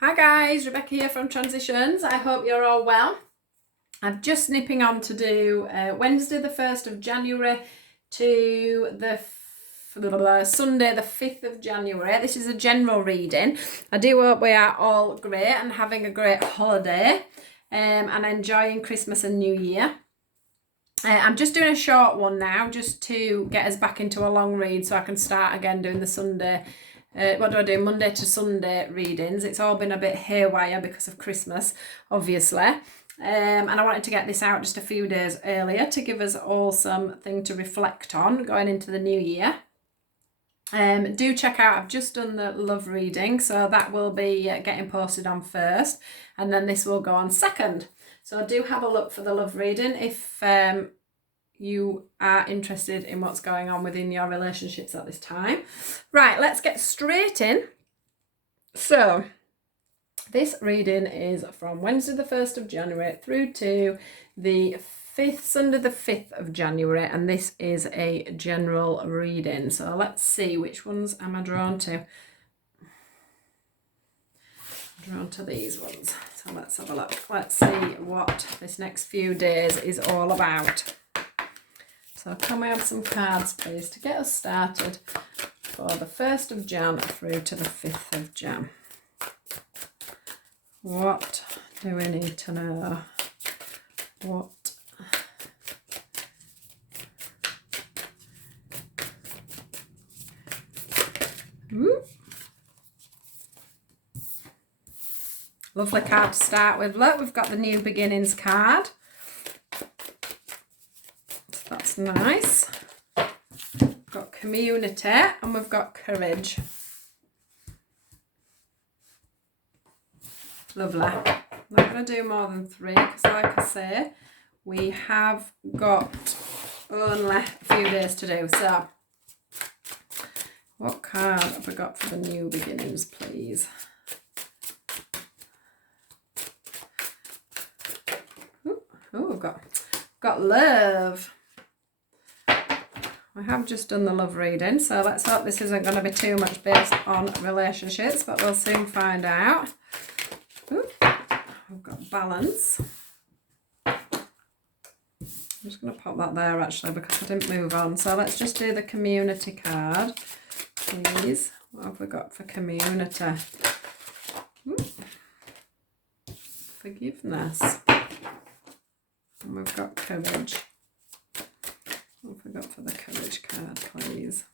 Hi guys, Rebecca here from Transitions. I hope you're all well. I'm just nipping on to do Wednesday the 1st of January to the Sunday the 5th of January. This is a general reading. I do hope we are all great and having a great holiday and enjoying Christmas and New Year. I'm just doing a short one now just to get us back into a long read so I can start again doing the Sunday. What do I do? Monday to Sunday readings. It's all been a bit haywire because of Christmas, obviously. And I wanted to get this out just a few days earlier to give us all something to reflect on going into the new year. Do check out, I've just done the love reading, so that will be getting posted on first, and then this will go on second. So do have a look for the love reading if you are interested in what's going on within your relationships at this time. Right, let's get straight in. So this reading is from Wednesday the 1st of January through to the 5th, Sunday the 5th of January, and this is a general reading. So let's see, which ones am I drawn to? I'm drawn to these ones. So let's have a look. Let's see what this next few days is all about. So can we have some cards, please, to get us started for the 1st of Jan through to the 5th of Jan? What do we need to know? What? Ooh. Lovely card to start with. Look, we've got the New Beginnings card. That's nice. We've got Community and we've got Courage. Lovely. I'm not going to do more than 3 because, like I say, we have got only a few days to do. So, what card have we got for the New Beginnings, please? Oh, we've got Love. We have just done the love reading, so let's hope this isn't going to be too much based on relationships, but we'll soon find out. Ooh, we've got Balance. I'm just going to pop that there actually because I didn't move on. So let's just do the Community card, please. What have we got for Community? Ooh. Forgiveness. And we've got Courage. What have we got for the Courage card, please?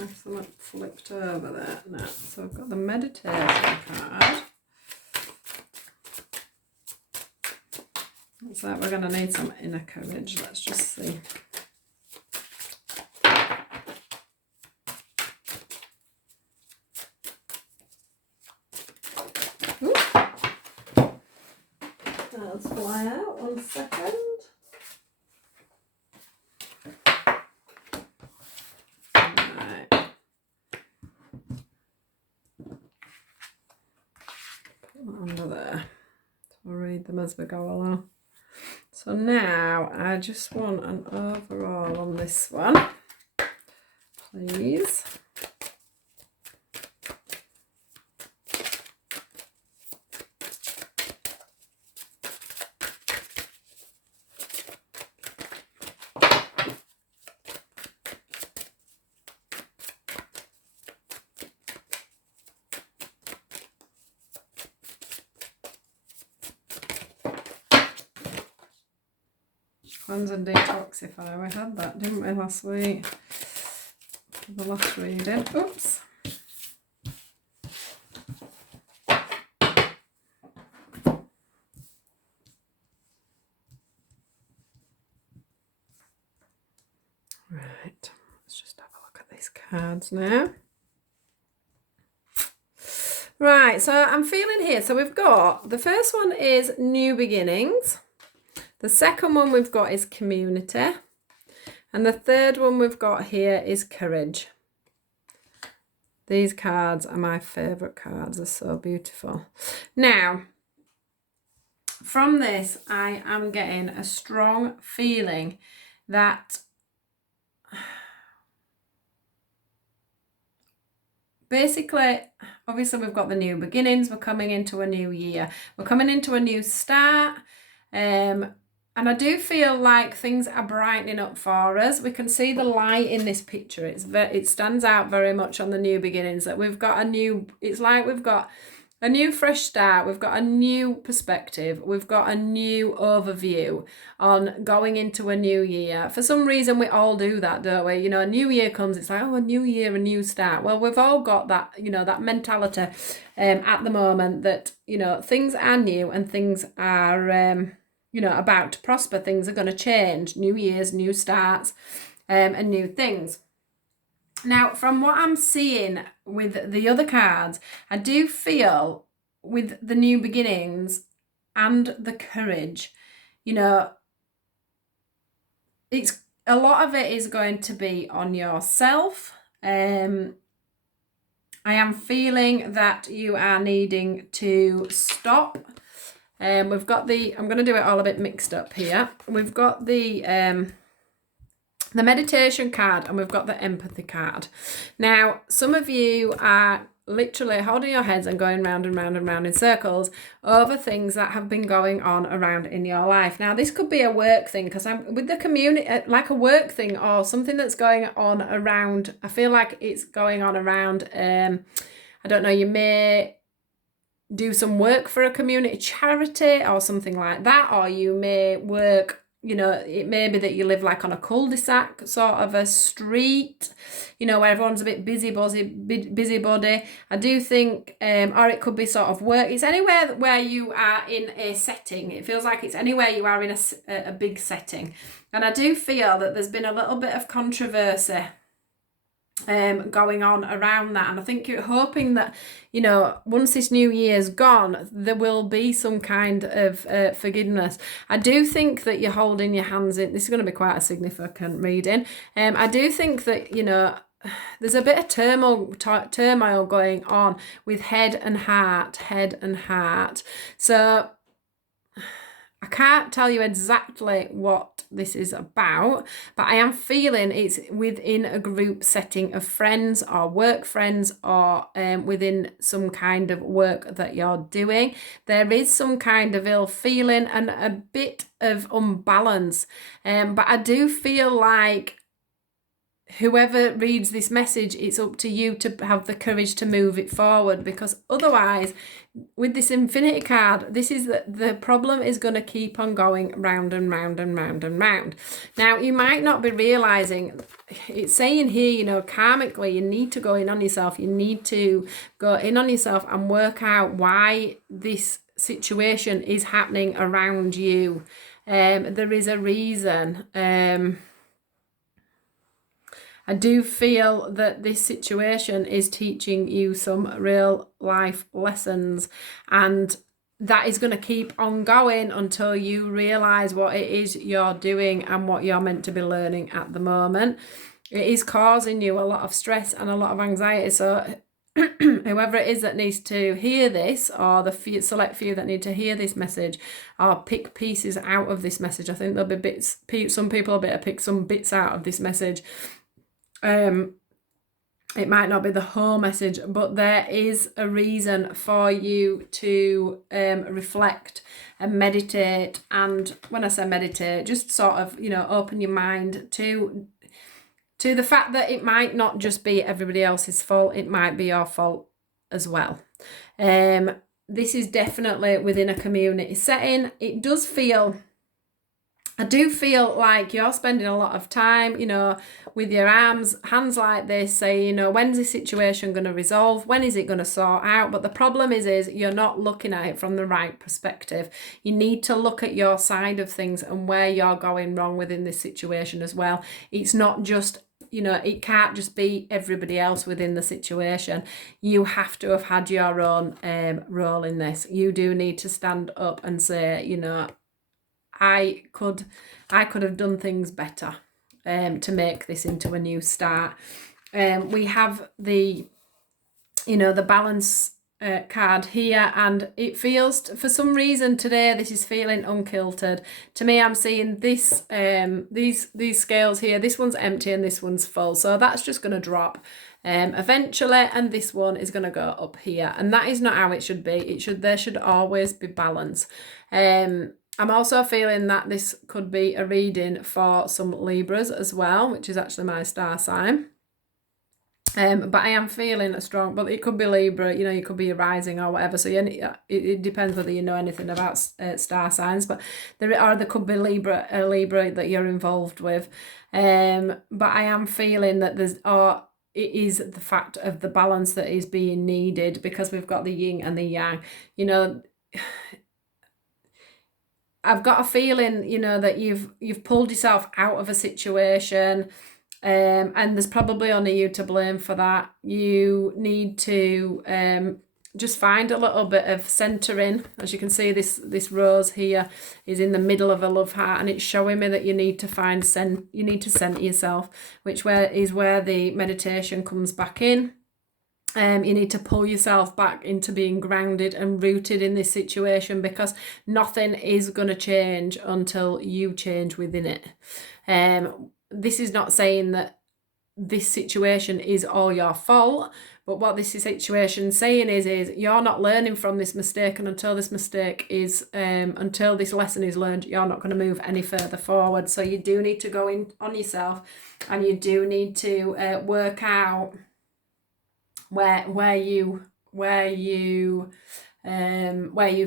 Excellent, flipped over there now. So I've got the Meditation card. Looks like we're going to need some inner courage. Let's just see. Ooh. Let's fly out 1 second. Right. Put that under there. So we'll read them as we go along. So now I just want an overall on this one, please. Cleanse and detoxify. We had that, didn't we, last week? The last reading. Oops. Right. Let's just have a look at these cards now. Right, so I'm feeling here. So we've got, the first one is New Beginnings. The second one we've got is Community. And the third one we've got here is Courage. These cards are my favourite cards. They're so beautiful. Now, from this, I am getting a strong feeling that basically, obviously we've got the new beginnings, we're coming into a new year, we're coming into a new start, and I do feel like things are brightening up for us. We can see the light in this picture. It stands out very much on the new beginnings, that we've got a new, it's like we've got a new fresh start, we've got a new perspective, we've got a new overview on going into a new year. For some reason we all do that, don't we? You know, a new year comes, it's like, oh, a new year, a new start. Well, we've all got that, you know, that mentality at the moment that, you know, things are new and things are you know, about to prosper. Things are going to change. New years, new starts, and new things. Now, from what I'm seeing with the other cards, I do feel with the new beginnings and the courage, you know, it's a lot of it is going to be on yourself. I am feeling that you are needing to stop. We've got I'm going to do it all a bit mixed up here. We've got the meditation card and we've got the empathy card. Now, some of you are literally holding your heads and going round and round and round in circles over things that have been going on around in your life. Now, this could be a work thing, because I'm with the community, like a work thing or something that's going on around. I feel like it's going on around, I don't know, you may do some work for a community charity or something like that, or you may work, you know, it may be that you live like on a cul-de-sac sort of a street, you know, where everyone's a bit busybody. I do think, or it could be sort of work. It's anywhere where you are in a setting. It feels like it's anywhere you are in a big setting. And I do feel that there's been a little bit of controversy going on around that, and I think you're hoping that, you know, once this new year's gone, there will be some kind of forgiveness. I do think that you're holding your hands in. This is going to be quite a significant reading. I do think that, you know, there's a bit of turmoil going on with head and heart. So I can't tell you exactly what this is about, but I am feeling it's within a group setting of friends or work friends, or within some kind of work that you're doing. There is some kind of ill feeling and a bit of unbalance, but I do feel like whoever reads this message, it's up to you to have the courage to move it forward, because otherwise, with this infinity card, this is the problem is going to keep on going round and round and round and round. Now, you might not be realizing, it's saying here, you know, karmically, you need to go in on yourself. You need to go in on yourself and work out why this situation is happening around you. There is a reason. I do feel that this situation is teaching you some real life lessons, and that is going to keep on going until you realise what it is you're doing and what you're meant to be learning at the moment. It is causing you a lot of stress and a lot of anxiety. So whoever it is that needs to hear this, or the select few that need to hear this message, or pick pieces out of this message, I think there'll be bits, some people will be able to pick some bits out of this message. It might not be the whole message, but there is a reason for you to reflect and meditate. And when I say meditate, just sort of, you know, open your mind to the fact that it might not just be everybody else's fault, it might be your fault as well. This is definitely within a community setting. It does feel, I do feel like you're spending a lot of time, you know, with your hands like this, saying, you know, when's this situation going to resolve? When is it going to sort out? But the problem is you're not looking at it from the right perspective. You need to look at your side of things and where you're going wrong within this situation as well. It's not just, you know, it can't just be everybody else within the situation. You have to have had your own role in this. You do need to stand up and say, you know, I could have done things better to make this into a new start. We have the you know, the balance card here, and it feels, for some reason today, this is feeling unkilted. To me, I'm seeing this, these scales here, this one's empty and this one's full, so that's just going to drop eventually, and this one is going to go up here, and that is not how it should be. There should always be balance. I'm also feeling that this could be a reading for some Libras as well, which is actually my star sign. But I am feeling a strong, but it could be Libra, you know, you could be a rising or whatever. So it depends whether you know anything about star signs, but there could be a Libra that you're involved with. But I am feeling that it is the fact of the balance that is being needed, because we've got the yin and the yang, you know. I've got a feeling, you know, that you've pulled yourself out of a situation, and there's probably only you to blame for that. You need to just find a little bit of centering. As you can see, this rose here is in the middle of a love heart, and it's showing me that you need to center yourself, which is where the meditation comes back in. You need to pull yourself back into being grounded and rooted in this situation, because nothing is going to change until you change within it. This is not saying that this situation is all your fault, but what this situation saying is you're not learning from this mistake, and until this lesson is learned, you're not going to move any further forward. So you do need to go in on yourself, and you do need to work out where you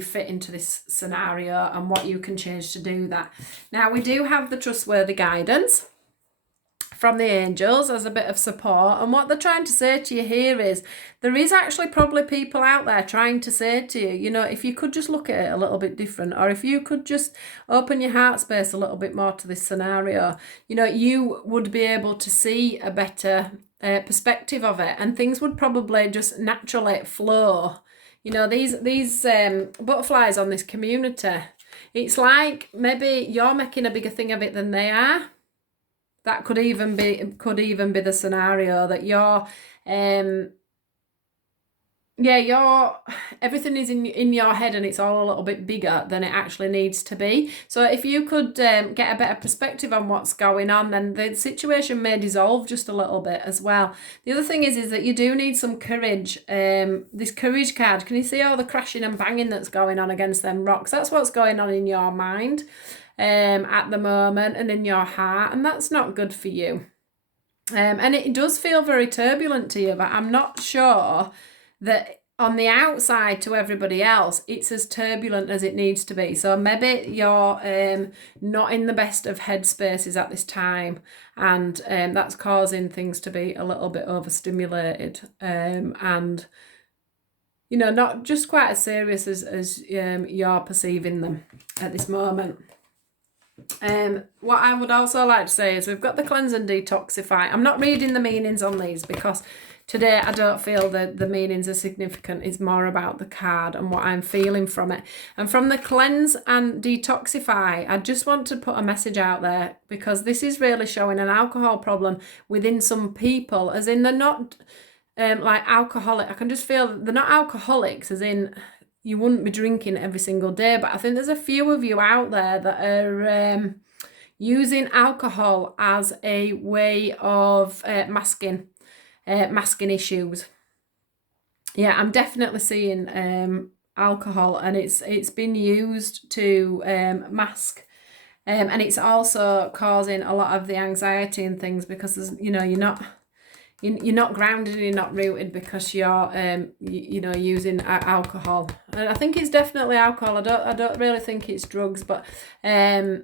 fit into this scenario and what you can change to do that. Now, we do have the trustworthy guidance from the angels as a bit of support, and what they're trying to say to you here is there is actually probably people out there trying to say to you, you know, if you could just look at it a little bit different, or if you could just open your heart space a little bit more to this scenario, you know, you would be able to see a better perspective of it, and things would probably just naturally flow. You know, these butterflies on this community, it's like maybe you're making a bigger thing of it than they are. That could even be the scenario, that everything is in your head, and it's all a little bit bigger than it actually needs to be. So if you could get a better perspective on what's going on, then the situation may dissolve just a little bit as well. The other thing is that you do need some courage. This courage card, can you see all the crashing and banging that's going on against them rocks? That's what's going on in your mind at the moment, and in your heart, and that's not good for you. And it does feel very turbulent to you, but I'm not sure that on the outside to everybody else it's as turbulent as it needs to be. So maybe you're not in the best of headspaces at this time, and that's causing things to be a little bit overstimulated, and you know, not just quite as serious as you're perceiving them at this moment. What I would also like to say is we've got the cleanse and detoxify. I'm not reading the meanings on these because today I don't feel that the meanings are significant. It's more about the card and what I'm feeling from it. And from the cleanse and detoxify, I just want to put a message out there, because this is really showing an alcohol problem within some people, as in they're not like alcoholic. I can just feel they're not alcoholics, as in you wouldn't be drinking every single day, but I think there's a few of you out there that are using alcohol as a way of masking issues. Yeah, I'm definitely seeing alcohol, and it's been used to mask, and it's also causing a lot of the anxiety and things, because there's, you know, you're not grounded and you're not rooted because you're using alcohol. And I think it's definitely alcohol. I don't really think it's drugs, but that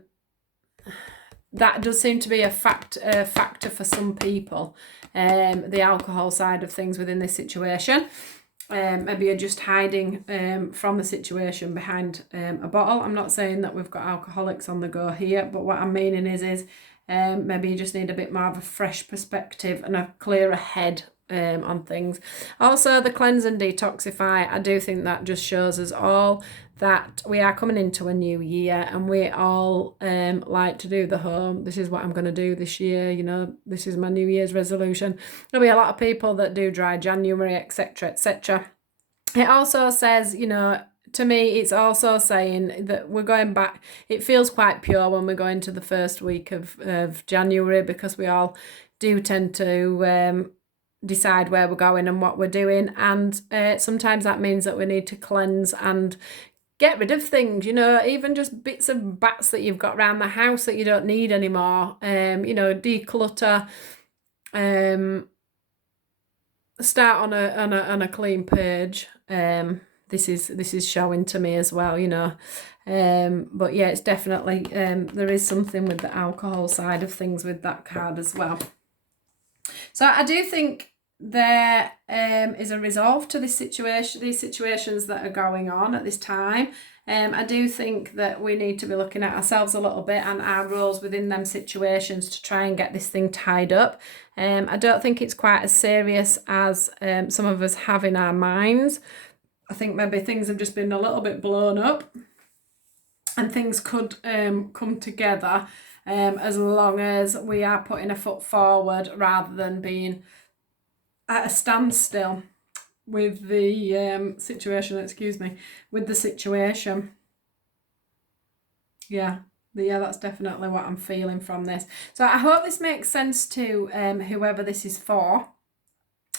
does seem to be a factor for some people, the alcohol side of things within this situation. Maybe you're just hiding from the situation behind a bottle. I'm not saying that we've got alcoholics on the go here, but what I'm meaning is maybe you just need a bit more of a fresh perspective and a clearer head on things. Also, the cleanse and detoxify, I do think that just shows us all that we are coming into a new year, and we all like to do the home. This is what I'm going to do this year, you know, this is my New Year's resolution. There'll be a lot of people that do dry January, etc., etc. It also says, you know, to me, it's also saying that we're going back. It feels quite pure when we're going to the first week of January, because we all do tend to decide where we're going and what we're doing. And sometimes that means that we need to cleanse and get rid of things, you know, even just bits of bats that you've got around the house that you don't need anymore. You know, declutter. Start on a clean page. This is showing to me as well, you know. But yeah, it's definitely there is something with the alcohol side of things with that card as well. So I do think there is a resolve to this situation, these situations that are going on at this time. I do think that we need to be looking at ourselves a little bit and our roles within them situations to try and get this thing tied up. I don't think it's quite as serious as some of us have in our minds. I think maybe things have just been a little bit blown up, and things could come together as long as we are putting a foot forward rather than being at a standstill with the situation, with the situation. Yeah, that's definitely what I'm feeling from this. So I hope this makes sense to whoever this is for,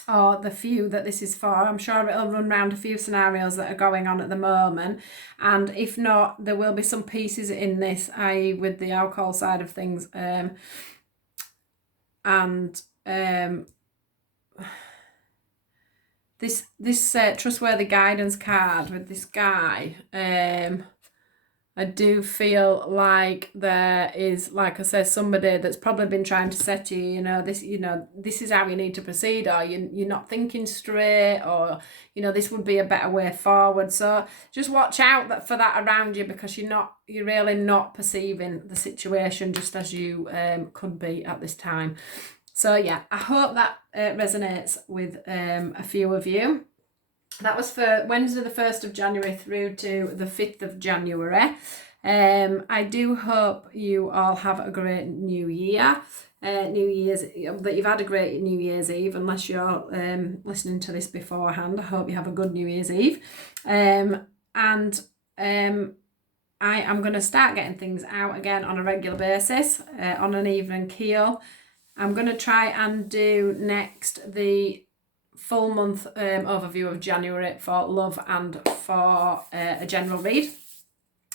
or the few that this is for. I'm sure it'll run round a few scenarios that are going on at the moment, and if not, there will be some pieces in this, i.e. with the alcohol side of things, this trustworthy guidance card with this guy. I do feel like there is, like I said, somebody that's probably been trying to set you, this is how you need to proceed, or you're not thinking straight, or, this would be a better way forward. So just watch out for that around you, because you're really not perceiving the situation just as you could be at this time. So yeah, I hope that resonates with a few of you. That was for Wednesday the 1st of January through to the 5th of January. I do hope you all have a great New Year. That you've had a great New Year's Eve, unless you're listening to this beforehand. I hope you have a good New Year's Eve. I am going to start getting things out again on a regular basis, on an even keel. I'm going to try and do next the full month overview of January for love and for a general read,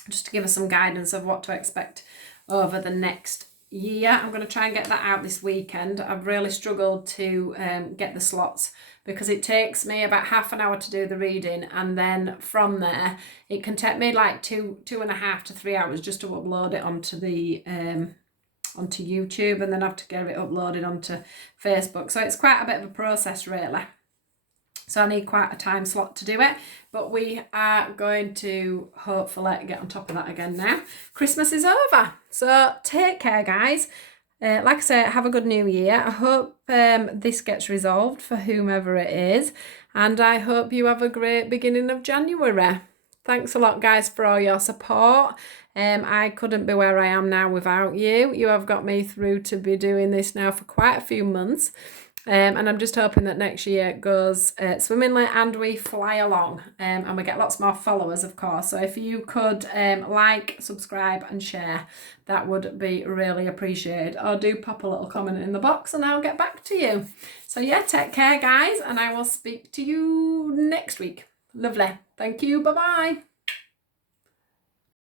just to give us some guidance of what to expect over the next year. I'm going to try and get that out this weekend. I've really struggled to get the slots, because it takes me about half an hour to do the reading, and then from there it can take me like 2.5 to 3 hours just to upload it onto the onto YouTube, and then I have to get it uploaded onto Facebook. So it's quite a bit of a process, really. So I need quite a time slot to do it, but we are going to hopefully get on top of that again now. Christmas is over, so take care, guys. Like I say, have a good New Year. I hope this gets resolved for whomever it is, and I hope you have a great beginning of January. Thanks a lot, guys, for all your support. I couldn't be where I am now without you. You have got me through to be doing this now for quite a few months. And I'm just hoping that next year goes swimmingly and we fly along, and we get lots more followers, of course. So if you could like, subscribe and share, that would be really appreciated. Or do pop a little comment in the box and I'll get back to you. So yeah, take care, guys, and I will speak to you next week. Lovely. Thank you. Bye-bye.